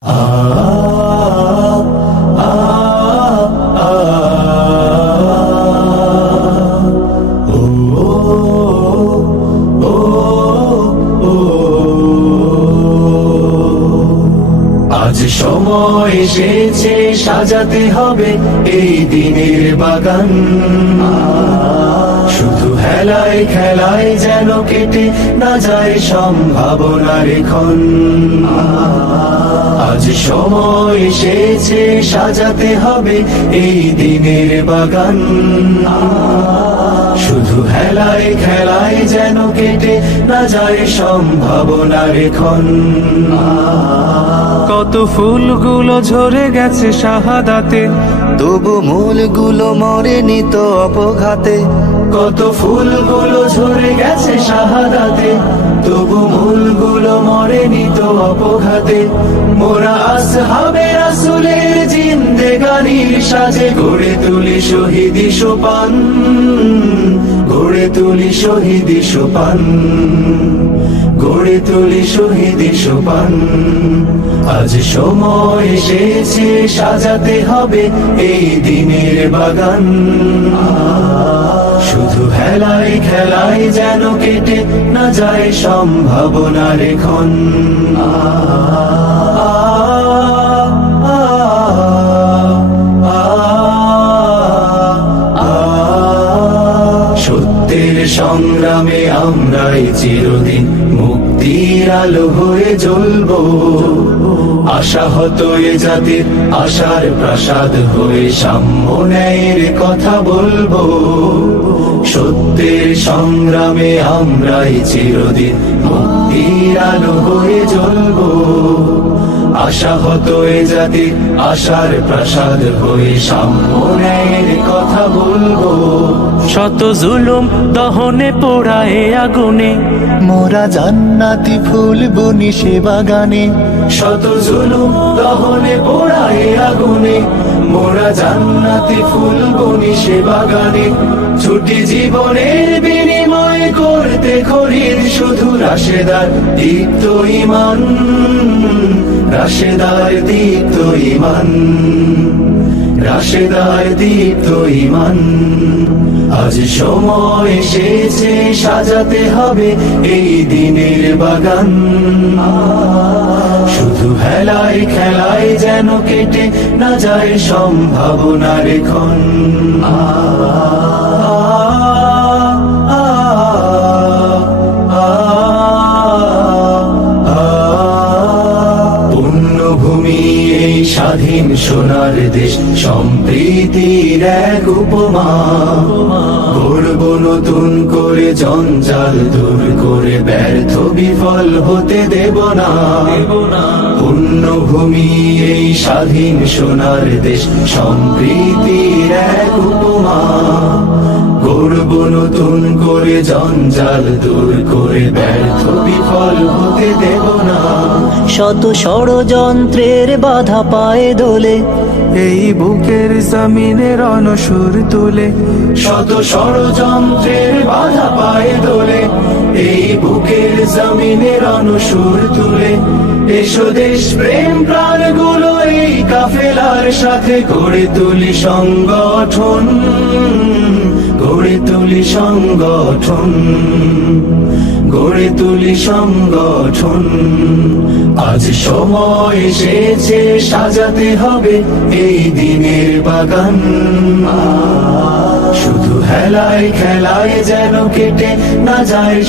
আজ সময় এসেছে সাজাতে হবে এই দিনের বাগান, শুধু হেলায় খেলায় যেন কেটে না যায় সম্ভাবনার ক্ষণ। আজ সময় এসেছে সাজাতে হবে এই দিনের বাগান, শুধু হেলায় খেলায় যেন কেটে না যায় সম্ভাবনার ক্ষণ। কত ফুলগুলো ঝরে গেছে শাহাদাতে, তবু মূলগুলো মরেনি তো অপঘাতে। কত ফুলগুলো ঝরে গেছে শাহাদাতে, তবু মূলগুলো মরেনি তো অপঘাতে। মোরা আসহাবে রাসূলের জিন্দেগানির সাজে গড়ে তুলি শহীদি সোপান, গড়ে তুলি শহীদি সোপান, গড়ে তুলি শহীদি সোপান। আজ সময় এসেছে সাজাতে হবে এই দিনের বাগান, শুধু হেলায় খেলায় যেন কেটে না যায় সম্ভাবনার ক্ষণ। সত্যের সংগ্রামে আমরাই চিরদিন মুক্তির আলো হয়ে জ্বলবো, আশাহত এ জাতির আশার প্রাসাদ হয়ে সাম্য ন্যায়ের কথা বলবো। সত্যের সংগ্রামে আমরাই চিরদিন মুক্তির আলো হয়ে জ্বলবো, আশাহত এ জাতির আশার প্রাসাদ হয়ে সাম্য ন্যায়ের কথা বলবো। শত জুলুম দহনে পোড়ায় আগুনে, মোরা জান্নাতি ফুল বুনি সে বাগানে। শত জুলুম দহনে পোড়ায় আগুনে, মোরা জান্নাতি ফুল বুনি সে বাগানে। ছুটি জীবনের বিনিময় করতে খরিদ শুধু রাশেদার দীপ্ত ঈমান, রাশেদার দীপ্ত ঈমান, রাশেদার দীপ্ত ঈমান। আজ সময় এসেছে সাজাতে হবে এই দিনের বাগান, শুধু হেলায় খেলায় যেন কেটে না যায় সম্ভাবনার ক্ষণ। পুণ্যভূমি এই স্বাধীন সোনার দেশ, সম্প্রীতির এক উপমা। গড়ব নতুন করে জঞ্জাল দূর করে, ব্যর্থ বিফল হতে দেব না। পুণ্যভূমি এই স্বাধীন সোনার দেশ, সম্প্রীতির এক উপমা। গড়ব নতুন করে জঞ্জাল দূর করে, ব্যর্থ বিফল হতে দেব না। শত ষড়যন্ত্রের বাধা পায়ে দোলে, এই বুকের জমিনের অনসুর তুলে। শত ষড়যন্ত্রের বাধা পায়ে দোলে, এই বুকের জমিনের অনুসুর তুলে। এসো দেশ প্রেম প্রাণ গুলো এই কাফেলার সাথে গড়ে তুলি সংগঠন, গড়ে তুলি সংগঠন, গড়ে তুলি সংগঠন। আজ সময় এসেছে সাজাতে হবে এই দিনের বাগান, শুধু হেলায় খেলায় যেন কেটে না যায়